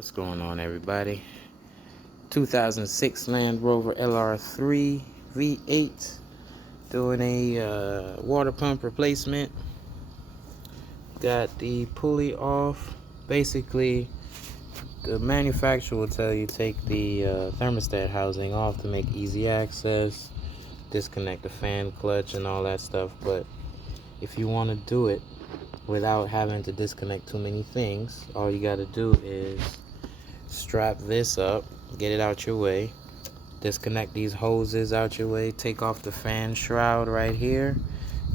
What's going on, everybody? 2006 Land Rover LR3 V8 doing a water pump replacement. Got the pulley off. Basically, the manufacturer will tell you take the thermostat housing off to make easy access, disconnect the fan clutch and all that stuff. But if you want to do it without having to disconnect too many things, all you got to do is strap this up, get it out your way, disconnect these hoses out your way, take off the fan shroud right here.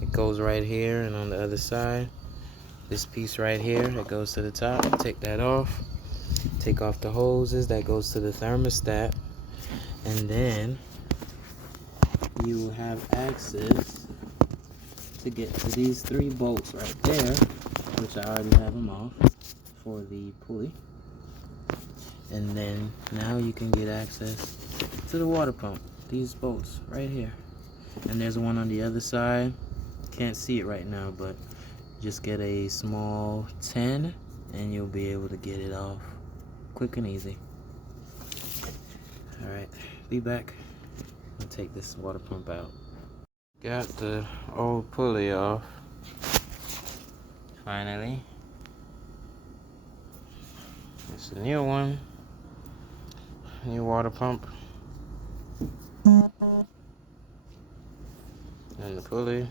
It goes right here, and on the other side, this piece right here, it goes to the top. Take that off, take off the hoses, that goes to the thermostat, and then you will have access to get to these 3 bolts right there, which I already have them off for the pulley. And then now you can get access to the water pump, these bolts right here. And there's one on the other side. Can't see it right now, but just get a small 10 and you'll be able to get it off quick and easy. Alright, be back. I'll take this water pump out. Got the old pulley off finally. It's a new one. New water pump. And the pulley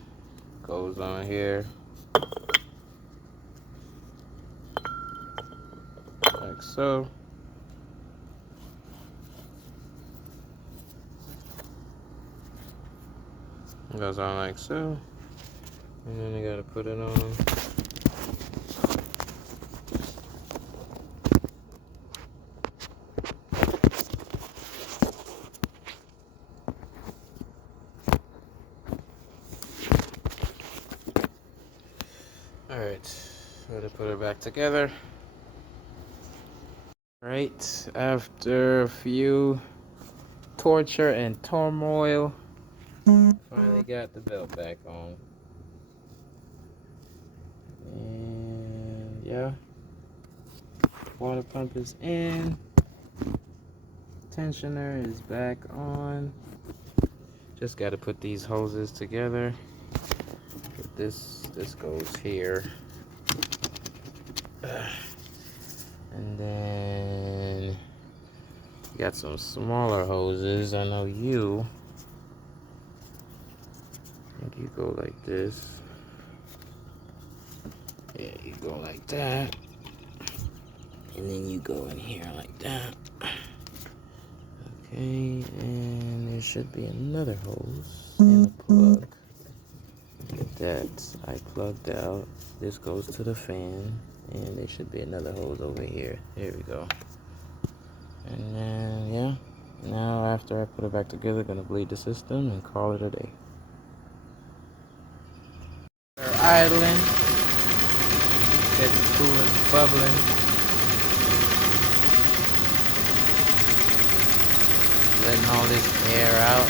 goes on here like so. It goes on like so. And then you gotta put it on. Alright, gotta put it back together. Alright, after a few torture and turmoil, finally got the belt back on. And yeah, water pump is in, tensioner is back on. Just gotta put these hoses together. This goes here, and then you got some smaller hoses. I know you think you go like this. Yeah, you go like that, and then you go in here like that. Okay, and there should be another hose and a plug. Get that I plugged out. This goes to the fan, and there should be another hose over here. There we go. And then yeah, now after I put it back together, gonna bleed the system and call it a day. We're idling, get the coolant bubbling. Letting all this air out.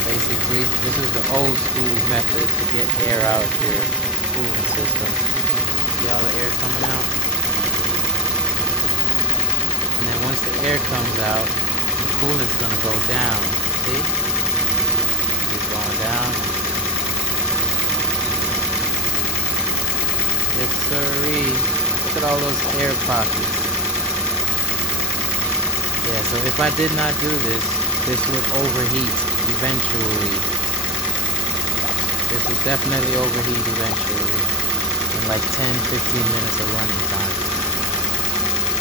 Basically, this is the old school method to get air out your cooling system. See all the air coming out? And then once the air comes out, the coolant's gonna go down. See? It's going down. Yes, sirree. Look at all those air pockets. Yeah, so if I did not do this, this would overheat eventually. This will definitely overheat eventually in like 10-15 minutes of running time.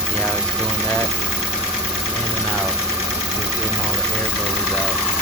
See how it's doing that? In and out. Just getting all the air bubbles out.